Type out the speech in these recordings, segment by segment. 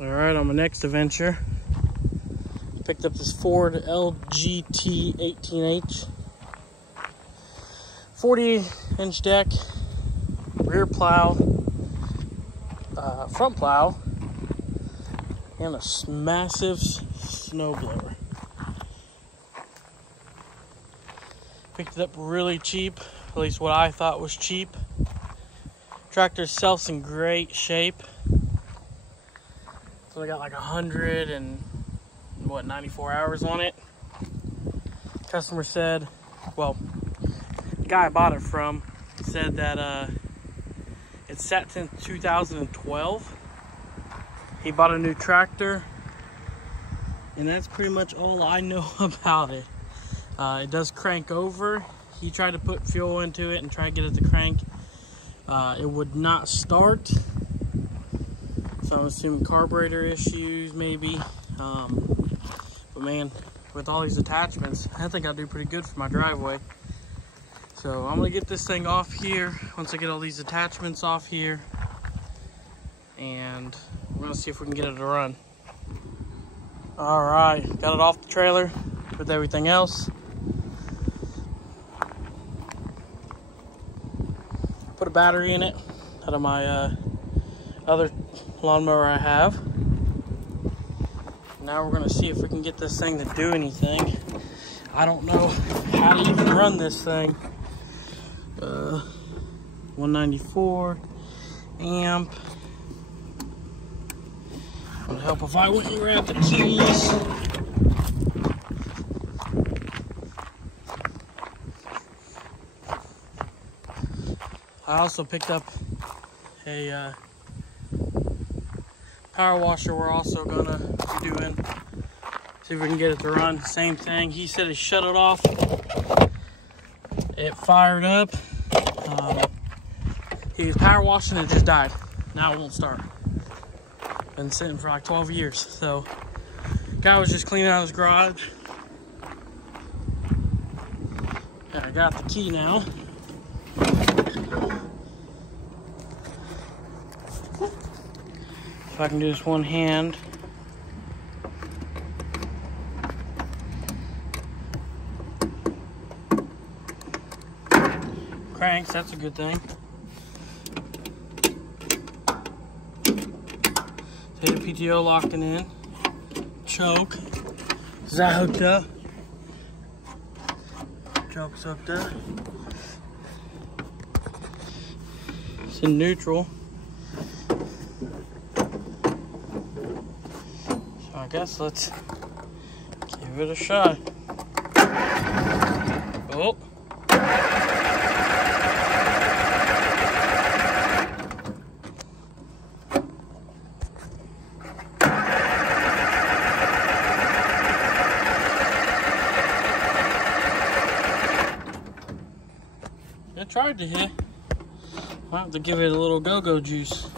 Alright, on my next adventure, picked up this Ford LGT18H. 40-inch deck, rear plow, front plow, and a massive snowblower. Picked it up really cheap, at least what I thought was cheap. Tractor itself's in great shape. So I got like 94 hours on it. Customer said, well, the guy I bought it from said that it's sat since 2012. He bought a new tractor, and that's pretty much all I know about it. It does crank over. He tried to put fuel into it and try to get it to crank. It would not start. So I'm assuming carburetor issues maybe. But man, with all these attachments, I think I'll do pretty good for my driveway. So I'm gonna get this thing off here once I get all these attachments off here. And we're gonna see if we can get it to run. All right, got it off the trailer with everything else. Put a battery in it out of my other lawnmower I have. Now we're gonna see if we can get this thing to do anything. I don't know how to even run this thing. 194 amp. Would help if I went and grabbed the keys. I also picked up a power washer we're also gonna be doing. See if we can get it to run. Same thing. He said he shut it off. It fired up. He was power washing and it just died. Now it won't start. Been sitting for like 12 years. So, guy was just cleaning out his garage. Yeah, I got the key now. If I can do this one hand. Cranks, that's a good thing. Take the PTO locked in. Choke. Is that hooked up? Choke's hooked up. It's in neutral. So I guess let's give it a shot. Oh. I tried to hit. I'll have to give it a little go-go juice.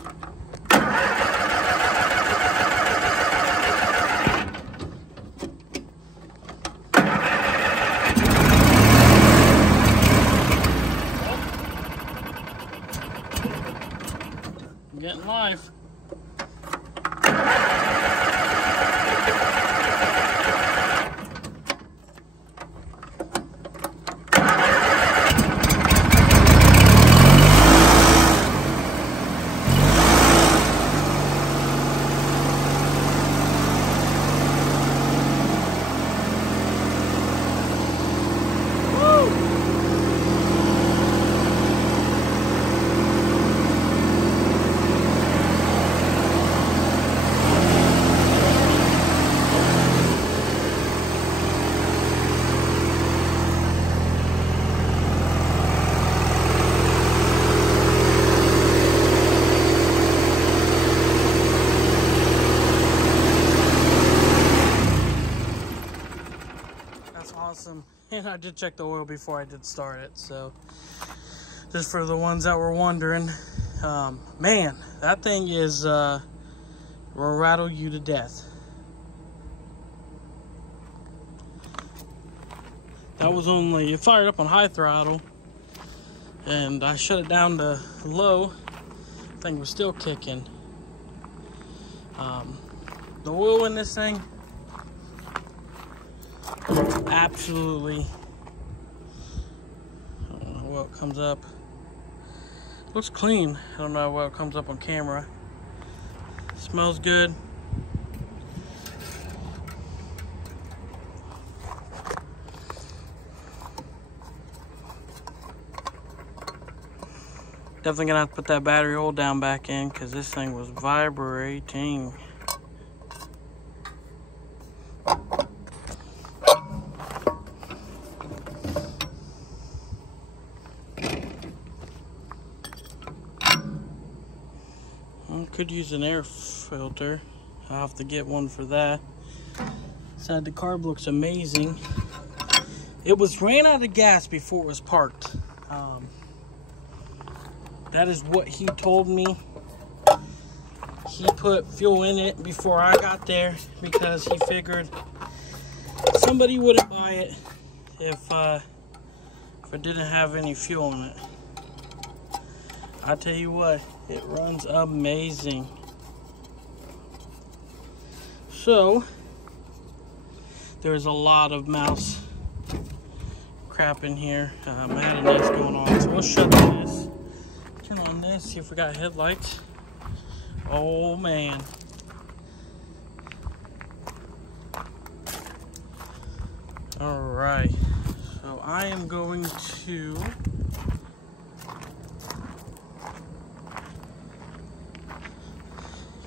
I'm getting life. Awesome. And I did check the oil before I did start it, so just for the ones that were wondering, man, that thing is will rattle you to death. That was only, it fired up on high throttle, and I shut it down to low. Thing was still kicking. The oil in this thing, absolutely, I don't know how well it comes up. Looks clean. I don't know how well it comes up on camera. Smells good. Definitely gonna have to put that battery oil down back in because this thing was vibrating. Could use an air filter. I'll have to get one for that. Inside the carb looks amazing. It ran out of gas before it was parked. That is what he told me. He put fuel in it before I got there because he figured somebody wouldn't buy it if it didn't have any fuel in it. I tell you what, it runs amazing. So, there's a lot of mouse crap in here. I had a nest going on, so we'll shut this. Turn on this, see if we got headlights. Oh man. Alright, so I am going to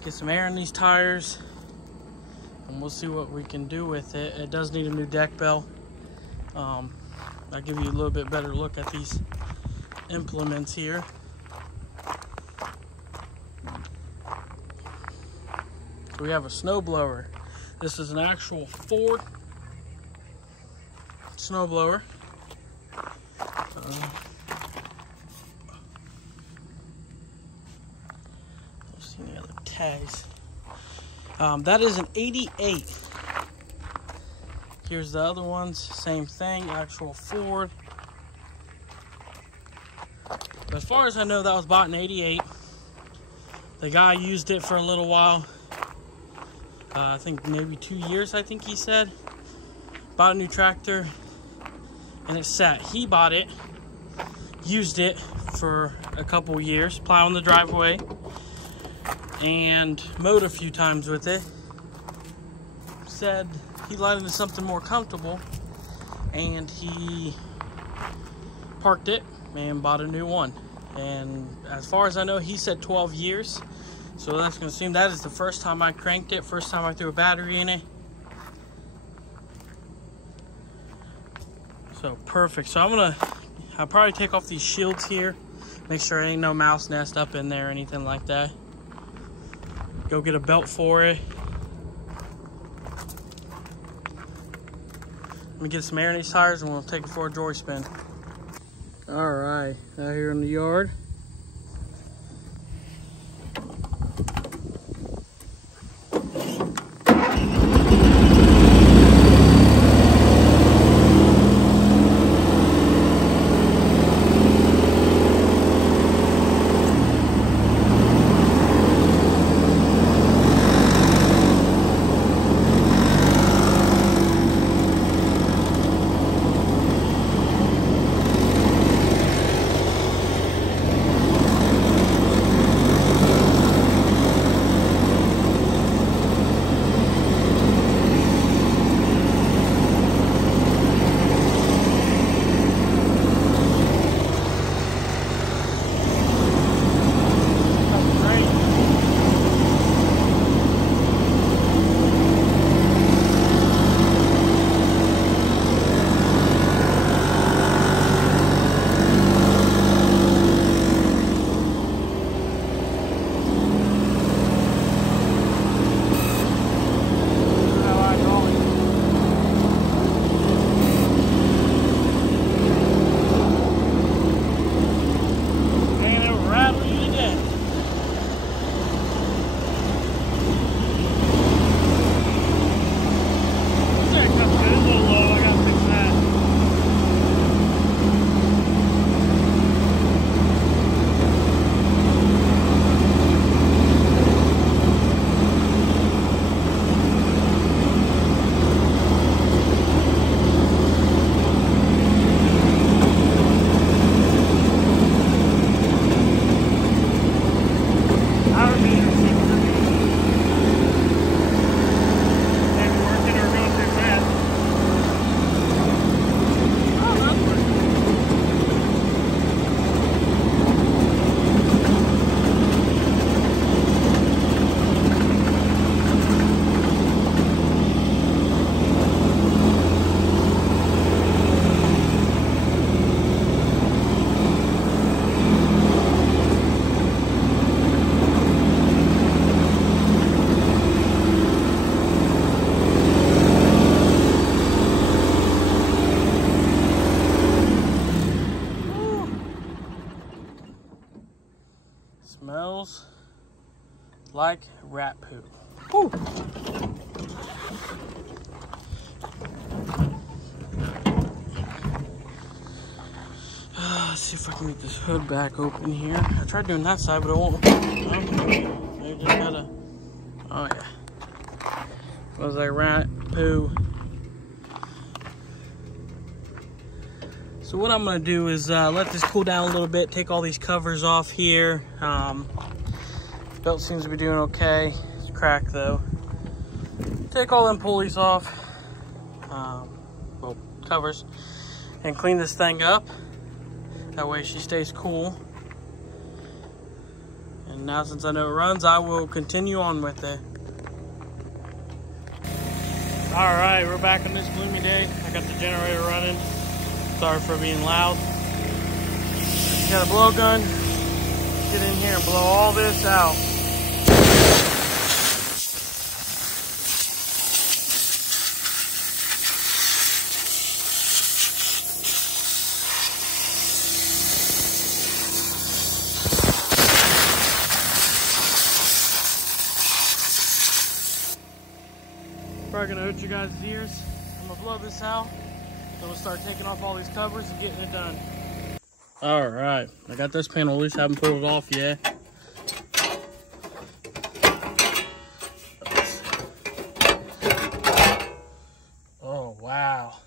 get some air in these tires and we'll see what we can do with it. It does need a new deck bell. I'll give you a little bit better look at these implements here. So we have a snow blower. This is an actual Ford snow blower. Any other tags? That is an 88. Here's the other ones, same thing, actual Ford. But as far as I know, that was bought in 88. The guy used it for a little while. I think maybe 2 years, I think he said. Bought a new tractor and it sat. He bought it, used it for a couple years, plowing the driveway, and mowed a few times with it. Said he lied into something more comfortable and he parked it and bought a new one. And as far as I know, he said 12 years. So that's going to assume that is the first time I cranked it, first time I threw a battery in it. So perfect. So I'll probably take off these shields here, make sure there ain't no mouse nest up in there or anything like that. Go get a belt for it. Let me get some air in these tires and we'll take it for a joy spin. All right, out here in the yard. like rat poop. Woo. Let's see if I can get this hood back open here. I tried doing that side, but it won't. They just gotta. Oh yeah. It was like rat poo. So what I'm gonna do is let this cool down a little bit. Take all these covers off here. Belt seems to be doing okay. It's cracked though. Take all them pulleys off. Well, covers, and clean this thing up. That way she stays cool. And now since I know it runs, I will continue on with it. Alright, we're back on this gloomy day. I got the generator running. Sorry for being loud. Got a blowgun. Get in here and blow all this out. Probably gonna hurt you guys' ears. I'm gonna blow this out. So we'll start taking off all these covers and getting it done. All right, I got this panel loose. Haven't pulled it off yet. Oh wow.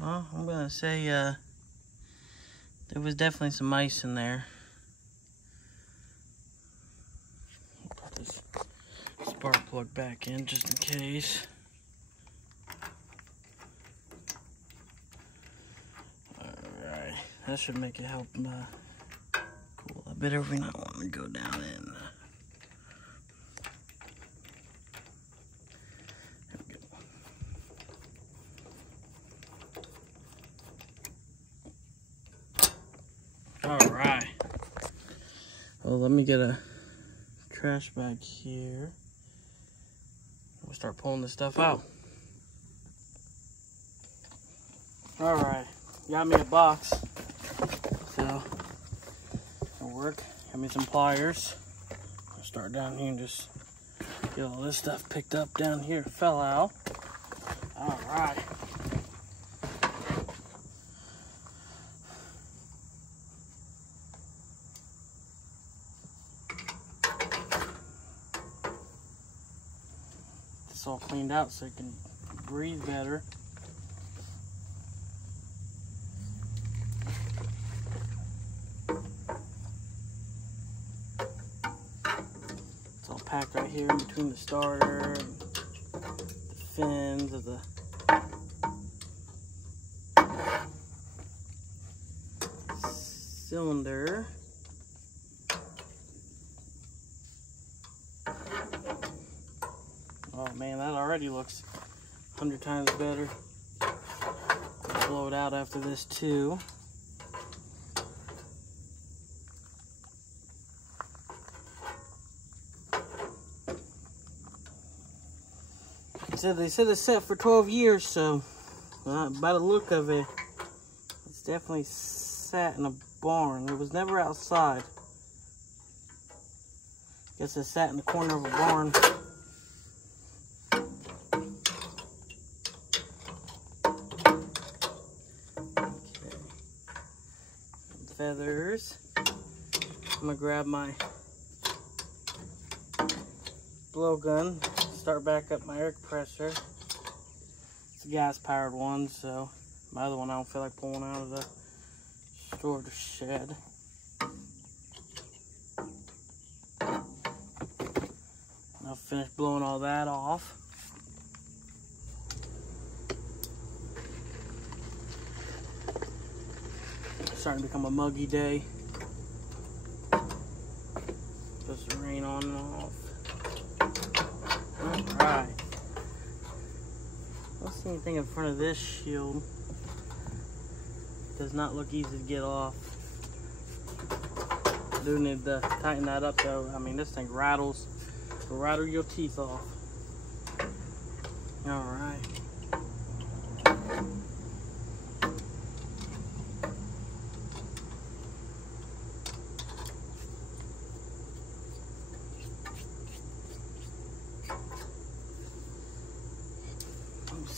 Well, I'm gonna say there was definitely some ice in there. Put this spark plug back in just in case. Alright, that should make it help cool a bit if we not want to go down in. There we go. Alright. Well, let me get a trash bag here. We'll start pulling this stuff out. Alright, got me a box. So, it'll work. Got me some pliers. I'll start down here and just get all this stuff picked up down here. It fell out. Alright. It's all cleaned out so it can breathe better. It's all packed right here in between the starter and the fins of the cylinder. Oh man, that already looks 100 times better. I'll blow it out after this too. They said it's set for 12 years, so by the look of it, it's definitely sat in a barn. It was never outside. Guess it sat in the corner of a barn. Feathers. I'm gonna grab my blowgun, start back up my air compressor. It's a gas powered one, so my other one I don't feel like pulling out of the storage shed. I'll finish blowing all that off. Starting to become a muggy day. Supposed to rain on and off. Alright. I don't see anything in front of this shield. Does not look easy to get off. Do need to tighten that up though. I mean, this thing rattles. It'll rattle your teeth off. Alright.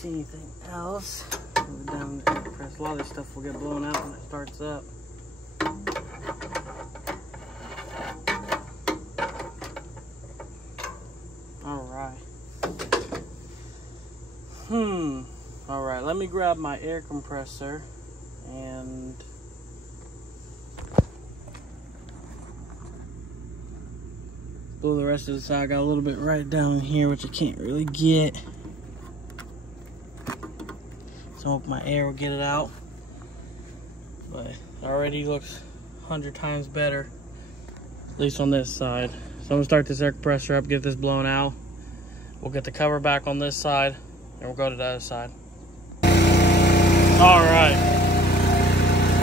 see anything else. Go down the air compressor. A lot of this stuff will get blown out when it starts up. Alright. Alright, let me grab my air compressor and blow the rest of this out. I got a little bit right down here, which I can't really get. So I hope my air will get it out. But it already looks 100 times better, at least on this side. So I'm gonna start this air compressor up, get this blown out. We'll get the cover back on this side, and we'll go to the other side. All right,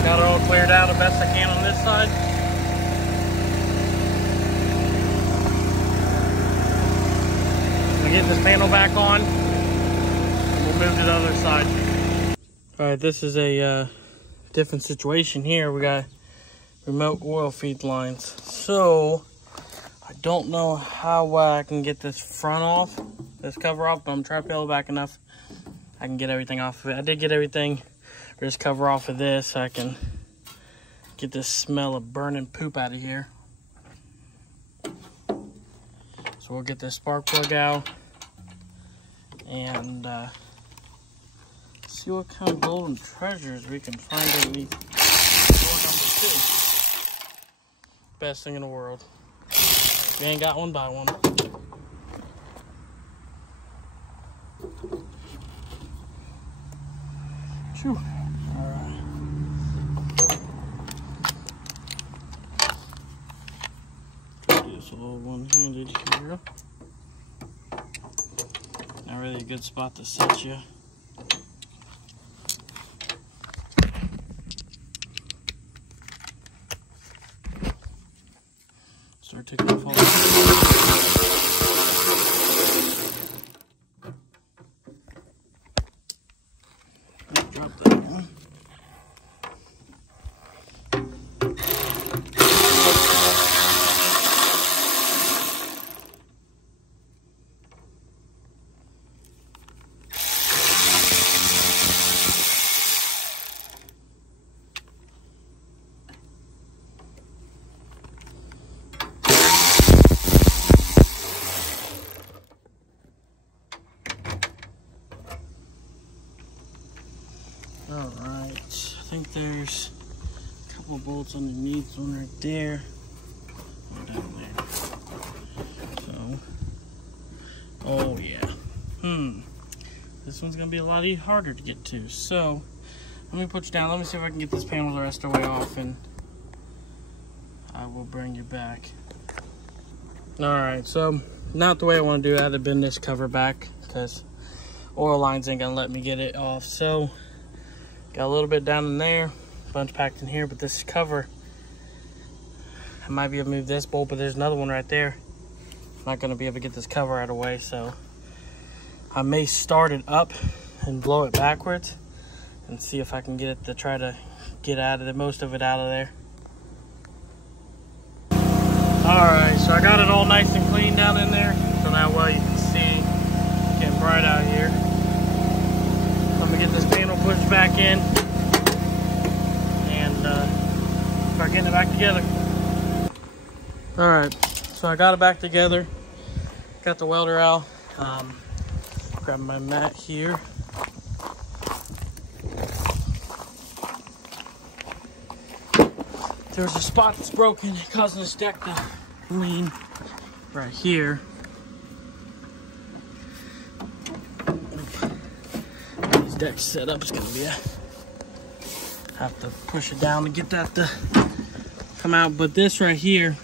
got it all cleared out the best I can on this side. Get this panel back on, and we'll move to the other side. All right, this is a different situation here. We got remote oil feed lines. So I don't know how I can get this front off, this cover off, but I'm trying to peel it back enough I can get everything off of it. I did get everything, just cover off of this so I can get this smell of burning poop out of here. So we'll get this spark plug out and see what kind of golden treasures we can find underneath door number 2. Best thing in the world. If you ain't got one, buy one. Phew. Alright. Do this all one-handed here. Not really a good spot to set you. Start taking off all drop that one. Alright, I think there's a couple of bolts underneath, one right there, one down there. So, oh yeah. This one's gonna be a lot harder to get to. So, let me put you down. Let me see if I can get this panel the rest of the way off, and I will bring you back. Alright, so not the way I want to do it. I had to bend this cover back because oil lines ain't gonna let me get it off. So got a little bit down in there, a bunch packed in here, but this cover, I might be able to move this bolt, but there's another one right there. I'm not gonna be able to get this cover out of the way, so I may start it up and blow it backwards and see if I can get it to try to get out of the most of it out of there. Alright, so I got it all nice and clean down in there, so that way you can see it's getting bright out here. I'm gonna get this panel pushed back in and start getting it back together. Alright, so I got it back together, got the welder out, grab my mat here. There's a spot that's broken, causing this deck to lean right here. This deck set up is gonna be have to push it down to get that to come out. But this right here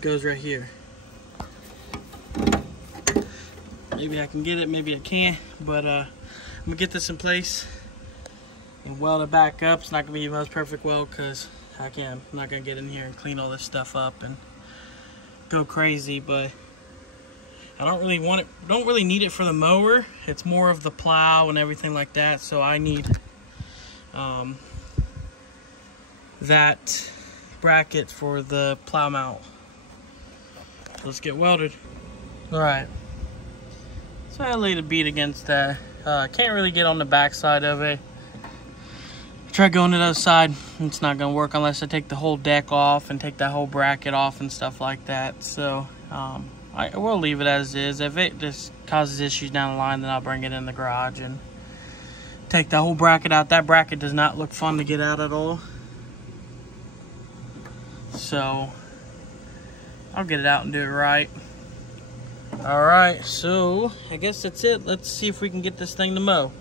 goes right here. Maybe I can get it, maybe I can't, but I'm gonna get this in place and weld it back up. It's not gonna be the most perfect weld because I'm not gonna get in here and clean all this stuff up and go crazy, but I don't really want it, don't really need it for the mower. It's more of the plow and everything like that, so I need that bracket for the plow mount. Let's get welded. All right, so I laid a bead against that Can't really get on the back side of it. Try going to the other side. It's not gonna work unless I take the whole deck off and take that whole bracket off and stuff like that. So I will leave it as is. If it just causes issues down the line, then I'll bring it in the garage and take the whole bracket out. That bracket does not look fun to get out at all. So I'll get it out and do it right. All right, so I guess that's it. Let's see if we can get this thing to mow.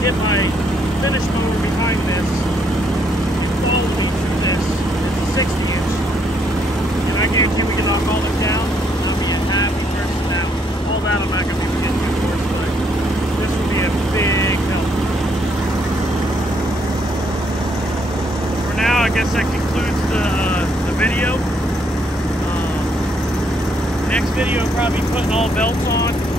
Get my finish mower behind this and follow me to this. It's a 60-inch. And I guarantee we can knock all this down. I'll be a happy person now. All that I'm not going to be able to get to, of course, but this will be a big help. For now, I guess that concludes the video. Next video, I'll probably be putting all belts on.